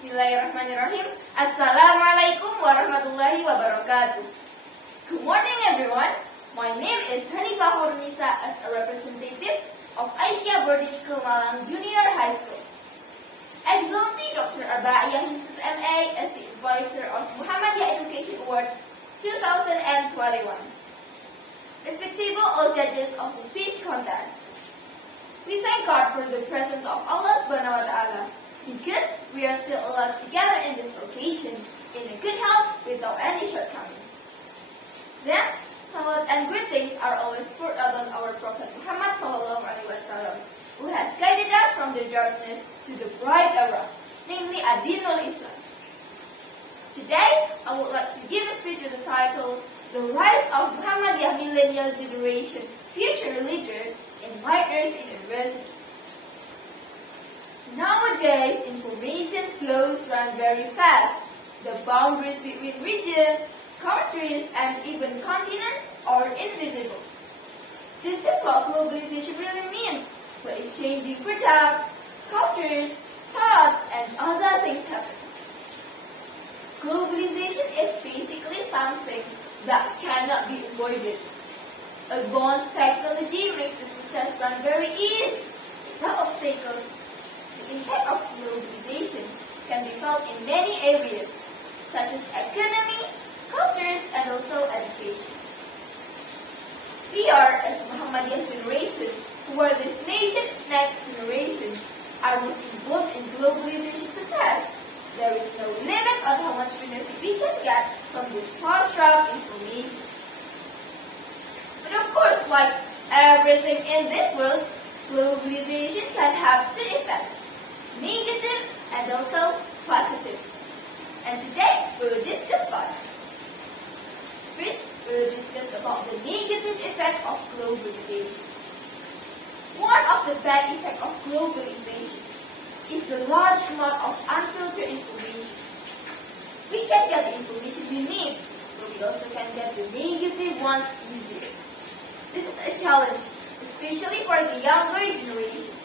Bismillahirrahmanirrahim. Assalamualaikum warahmatullahi wabarakatuh. Good morning everyone. My name is Hanifa Khoirunnisa as a representative of Aisyiyah Boarding School Malang Junior High School. Excellency Dr. Aisyiyah MA as the advisor of Muhammadiyah Education Awards 2021. Respectable all judges of the speech contest. We thank God for the presence of Allah Subhanahu wa Ta'ala because we are still alive together in this occasion in a good health without any shortcomings. Then, salawat and greetings are always poured out on our Prophet Muhammad SAW, who has guided us from the darkness to the bright era, namely Adinul Islam. Today, I would like to give a speech with the title, The Rise of Muhammadiyah Millennial Generation, Future Leaders, Enlighteners in University. Nowadays, information flows run very fast. The boundaries between regions, countries, and even continents are invisible. This is what globalization really means, where exchanging products, cultures, thoughts, and other things happen. Globalization is basically something that cannot be avoided. Advanced technology makes the process run very easy, without obstacles. The impact of globalization can be felt in many areas, such as economy, cultures, and also education. We are, as Muhammadiyah generation, who are this nation's next generation, are most involved in globalization process. There is no limit on how much benefit we can get from this fast-track information. But of course, like everything in this world, globalization can have two effects, negative and also positive. And today, we will discuss about it. First, we will discuss about the negative effect of globalization. One of the bad effects of globalization is the large amount of unfiltered information. We can get the information we need, but we also can get the negative ones easier. This is a challenge, especially for the younger generation.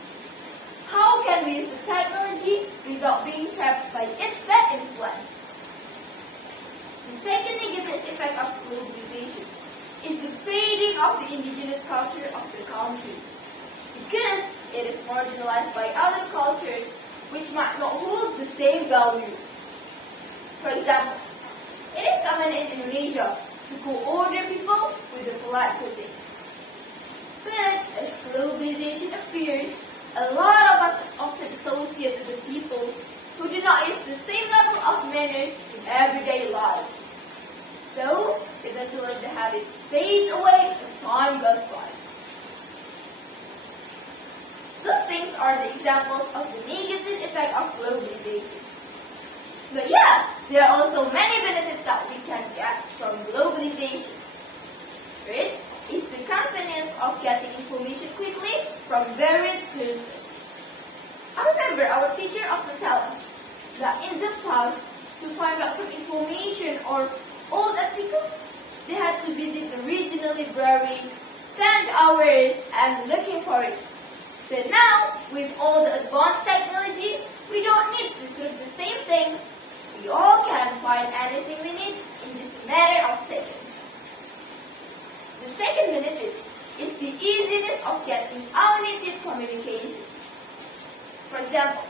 How can we use the technology without being trapped by its bad influence? The second negative effect of globalization is the fading of the indigenous culture of the country, because it is marginalized by other cultures which might not hold the same value. For example, it is common in Indonesia to call older people with a polite greeting. But as globalization appears, a lot of us often associate with the people who do not use the same level of manners in everyday life. So, eventually the habit fades away as time goes by. Those things are the examples of the negative effect of globalization. But yeah, there are also many benefits that we can get from globalization. First is the convenience of getting information quickly from varied sources. I remember our teacher often tells us that in the past, to find out some information or old articles, they had to visit the regional library, spend hours, and looking for it. But now, with all the advanced technology, we don't need to search the same thing. We all can find anything we need in just a matter of seconds. The second benefit is the easiness of getting unlimited communication. For example,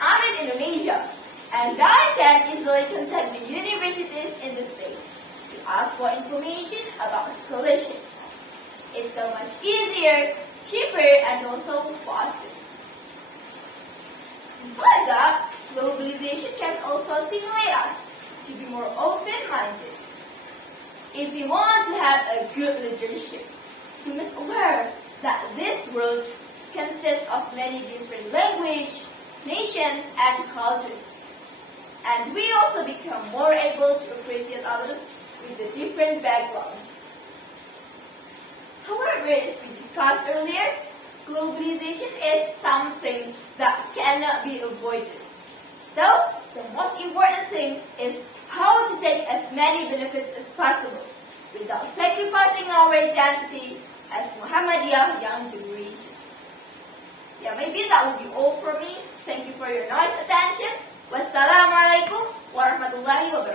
I'm in Indonesia, and I can easily contact the universities in the States to ask for information about scholarships. It's so much easier, cheaper, and also faster. Besides that, globalization can also stimulate us to be more open-minded. If we want to have a good leadership, we must aware that this world consists of many different languages, nations, and cultures. And we also become more able to appreciate others with the different backgrounds. However, as we discussed earlier, globalization is something that cannot be avoided. So, the most important thing is how to take as many benefits as possible without sacrificing our identity as Muhammadiyah young generation. Yeah, maybe that would be all for me. Thank you for your nice attention. warahmatullahi wabarakatuh.